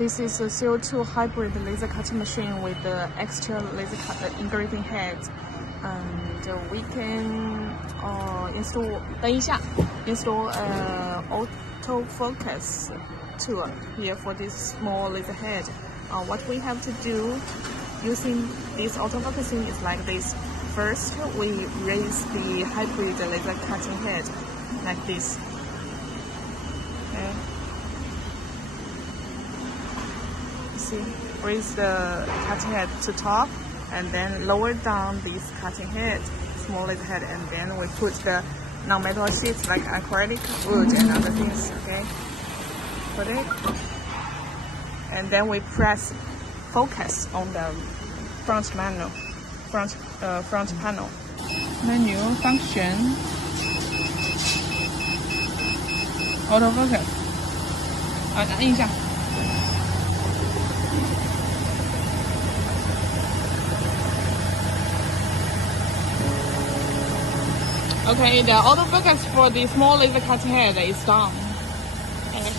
This is a CO2 hybrid laser cutting machine with the extra laser cut engraving head, and we can install. 等一下 install autofocus tool here for this small laser head. What we have to do using this autofocusing is like this. First, we raise the hybrid laser cutting head like this. Okay. See, raise the cutting head to top, and then lower down this cutting head, small laser head, and then we put the non-metal sheets like acrylic, wood, and other things. Okay, put it, and then we press focus on the front panel. Menu function autofocus. 按一下。Okay, the autofocus for the small laser cutting head is done. Okay.